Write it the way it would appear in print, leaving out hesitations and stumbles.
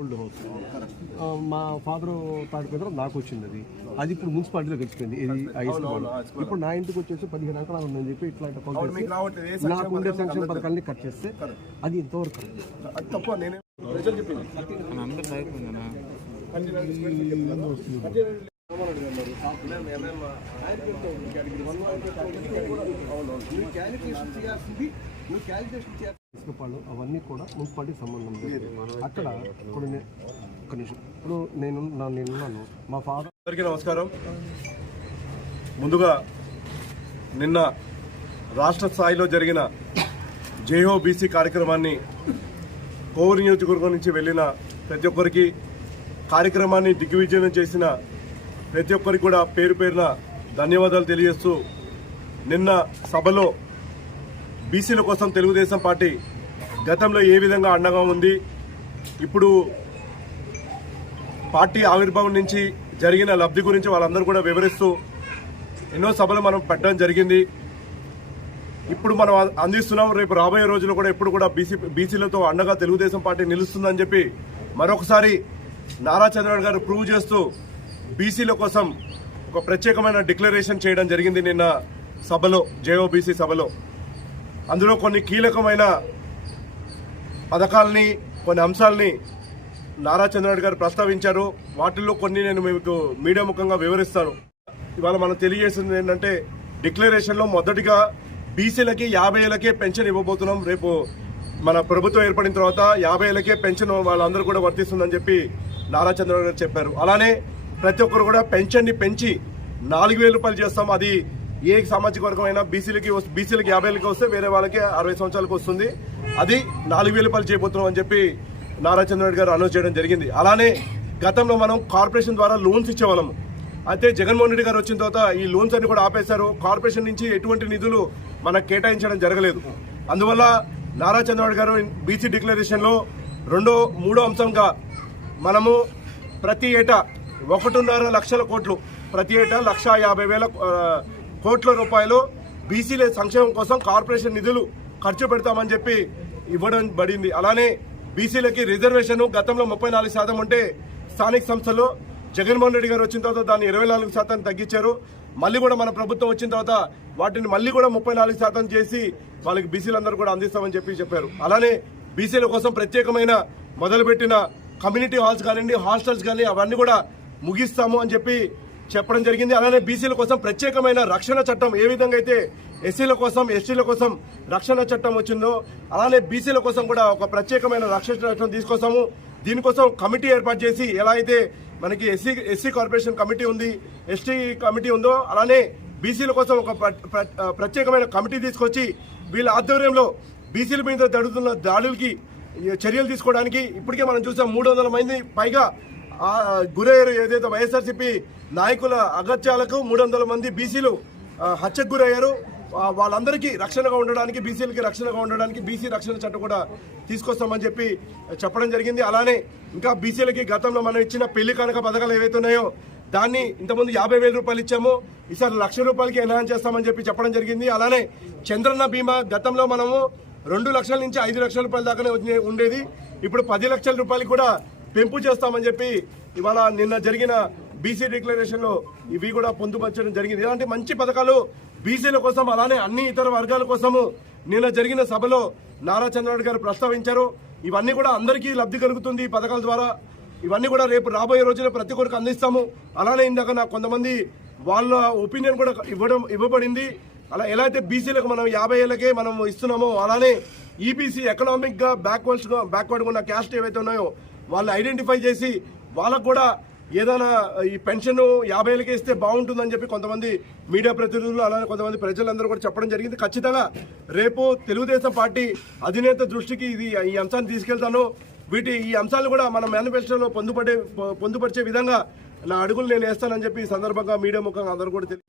Old house మా father తాడిపోయిన నాకు వచ్చింది అది ఇప్పుడు మున్సిపాలిటీలో గడిచిపోయింది. ఇది ఇప్పుడు నా ఇంటికి వచ్చేసి 15 ఎకరాలు ఉందని చెప్పి ఇట్లాంటి నాకు ఉండే సంక్షేమ పథకాలని కట్ చేస్తే అది ఇంతవరకు తప్ప. నేనే ఇసుకపాళ్ళు అవన్నీ కూడా మున్సిపాలిటీకి సంబంధం లేదు. అక్కడ ఇప్పుడు ఒక నిమిషం ఇప్పుడు నేనున్నాను మా ఫాదర్. అందరికీ నమస్కారం. ముందుగా నిన్న రాష్ట్ర స్థాయిలో జరిగిన జేహో బీసీ కార్యక్రమాన్ని కోవూరు నియోజకవర్గం నుంచి వెళ్ళిన ప్రతి ఒక్కరికి, కార్యక్రమాన్ని దిగ్విజయం చేసిన ప్రతి ఒక్కరికి కూడా పేరు పేరున ధన్యవాదాలు తెలియజేస్తూ, నిన్న సభలో బీసీల కోసం తెలుగుదేశం పార్టీ గతంలో ఏ విధంగా అండగా ఉంది, ఇప్పుడు పార్టీ ఆవిర్భావం నుంచి జరిగిన లబ్ధి గురించి వాళ్ళందరూ కూడా వివరిస్తూ ఎన్నో సభలు మనం పెట్టడం జరిగింది. ఇప్పుడు మనం అందిస్తున్నాం. రేపు రాబోయే రోజుల్లో కూడా ఎప్పుడు కూడా బీసీలతో అండగా తెలుగుదేశం పార్టీ నిలుస్తుందని చెప్పి మరొకసారి నారా చంద్రబాబు గారు ప్రూవ్ చేస్తూ బీసీల కోసం ఒక ప్రత్యేకమైన డిక్లరేషన్ చేయడం జరిగింది నిన్న సభలో, జేఓబీసీ సభలో. అందులో కొన్ని కీలకమైన పథకాలని, కొన్ని అంశాలని నారా చంద్రబాబు గారు ప్రస్తావించారు. వాటిల్లో కొన్ని నేను మీకు మీడియా ముఖంగా వివరిస్తాను. ఇవాళ మనం తెలియజేసింది ఏంటంటే, డిక్లరేషన్లో మొదటిగా బీసీలకి 50 ఏళ్ళకే పెన్షన్ ఇవ్వబోతున్నాం. రేపు మన ప్రభుత్వం ఏర్పడిన తర్వాత 50 ఏళ్ళకే పెన్షన్ వాళ్ళందరూ కూడా వర్తిస్తుందని చెప్పి నారా చంద్రబాబు గారు చెప్పారు. అలానే ప్రతి ఒక్కరు కూడా పెన్షన్ని పెంచి 4,000 రూపాయలు చేస్తాం. అది ఏ సామాజిక వర్గం అయినా బీసీలకి 50 ఏళ్ళకి వస్తే వేరే వాళ్ళకి 60 సంవత్సరాలకు వస్తుంది. అది 4,000 రూపాయలు చేయబోతున్నాం అని చెప్పి నారా చంద్రబాబు గారు అనౌన్స్ చేయడం జరిగింది. అలానే గతంలో మనం కార్పొరేషన్ ద్వారా లోన్స్ ఇచ్చేవాళ్ళము. అయితే జగన్మోహన్ రెడ్డి గారు వచ్చిన తర్వాత ఈ లోన్స్ అన్ని కూడా ఆపేశారు. కార్పొరేషన్ నుంచి ఎటువంటి నిధులు మనకు కేటాయించడం జరగలేదు. అందువల్ల నారా చంద్రబాబు గారు బీసీ డిక్లరేషన్లో మూడో అంశంగా మనము ప్రతి ఏటా 1.5 లక్షల కోట్లు, ప్రతి ఏటా 1,50,000 కోట్ల రూపాయలు బీసీల సంక్షేమం కోసం కార్పొరేషన్ నిధులు ఖర్చు పెడతామని చెప్పి ఇవ్వడం పడింది. అలానే బీసీలకి రిజర్వేషన్ గతంలో 34% ఉంటే స్థానిక సంస్థలు జగన్మోహన్ రెడ్డి గారు వచ్చిన తర్వాత దాన్ని 24% తగ్గించారు. మళ్ళీ కూడా మన ప్రభుత్వం వచ్చిన తర్వాత వాటిని మళ్ళీ కూడా 34% చేసి వాళ్ళకి బీసీలందరూ కూడా అందిస్తామని చెప్పారు. అలానే బీసీల కోసం ప్రత్యేకమైన మొదలుపెట్టిన కమ్యూనిటీ హాల్స్ కానివ్వండి, హాస్టల్స్ కానీ అవన్నీ కూడా ముగిస్తాము అని చెప్పి చెప్పడం జరిగింది. అలానే బీసీల కోసం ప్రత్యేకమైన రక్షణ చట్టం, ఏ విధంగా అయితే ఎస్సీల కోసం, ఎస్టీల కోసం రక్షణ చట్టం వచ్చిందో అలానే బీసీల కోసం కూడా ఒక రక్షణ చట్టం తీసుకొస్తాము. దీనికోసం కమిటీ ఏర్పాటు చేసి, ఎలా అయితే మనకి ఎస్సీ కార్పొరేషన్ కమిటీ ఉంది, ఎస్టీ కమిటీ ఉందో అలానే బీసీల కోసం ఒక ప్రత్యేకమైన కమిటీ తీసుకొచ్చి వీళ్ళ ఆధ్వర్యంలో బీసీల మీద జరుగుతున్న దాడులకి చర్యలు తీసుకోవడానికి ఇప్పటికే మనం చూసాం 300 మంది పైగా గురయ్యారు. ఏదైతే వైఎస్ఆర్సీపీ నాయకుల అగత్యాలకు 300 మంది బీసీలు హత్యకు గురయ్యారు. వాళ్ళందరికీ రక్షణగా ఉండడానికి, బీసీలకి రక్షణగా ఉండడానికి బీసీ రక్షణ చట్టం కూడా తీసుకొస్తామని చెప్పి చెప్పడం జరిగింది. అలానే ఇంకా బీసీలకి గతంలో మనం ఇచ్చిన పెళ్లి కనుక పథకాలు ఏవైతే ఉన్నాయో దాన్ని ఇంతకుముందు 50,000 రూపాయలు ఇచ్చాము, ఈసారి 1,00,000 రూపాయలకి ఎన్హాన్స్ చేస్తామని చెప్పడం జరిగింది. అలానే చంద్రన్న బీమా గతంలో మనము 2 లక్షల నుంచి 5 లక్షల రూపాయల దాకానే ఉండేది, ఇప్పుడు 10 లక్షల రూపాయలు కూడా పెంపు చేస్తామని చెప్పి ఇవాళ నిన్న జరిగిన బీసీ డిక్లరేషన్లో ఇవి కూడా పొందుపరచడం జరిగింది. ఇలాంటి మంచి పథకాలు బీసీల కోసం అలానే అన్ని ఇతర వర్గాల కోసము నిన్న జరిగిన సభలో నారా చంద్రబాబు గారు ప్రస్తావించారు. ఇవన్నీ కూడా అందరికీ లబ్ధి కలుగుతుంది ఈ పథకాల ద్వారా. ఇవన్నీ కూడా రేపు రాబోయే రోజుల్లో ప్రతి ఒక్కరికి అందిస్తాము. అలానే ఇందాక నాకు కొంతమంది వాళ్ళ ఒపీనియన్ కూడా ఇవ్వబడింది. అలా ఎలా అయితే బీసీలకు మనం 50 ఏళ్ళకే మనం ఇస్తున్నామో అలానే ఈబీసీ ఎకనామిక్గా బ్యాక్వర్డ్గా ఉన్న క్యాస్ట్ ఏవైతే ఉన్నాయో వాళ్ళు ఐడెంటిఫై చేసి వాళ్ళకు కూడా ఏదైనా ఈ పెన్షన్ 50 ఏళ్ళకే ఇస్తే బాగుంటుందని చెప్పి కొంతమంది మీడియా ప్రతినిధులు అలానే కొంతమంది ప్రజలందరూ కూడా చెప్పడం జరిగింది. ఖచ్చితంగా రేపు తెలుగుదేశం పార్టీ అధినేత దృష్టికి ఈ అంశాన్ని తీసుకెళ్తాను. ఈ అంశాలు కూడా మన మేనిఫెస్టోలో పొందుపరిచే విధంగా నా అడుగులు నేను వేస్తానని చెప్పి ఈ సందర్భంగా మీడియా ముఖంగా అందరూ కూడా తెలియదు.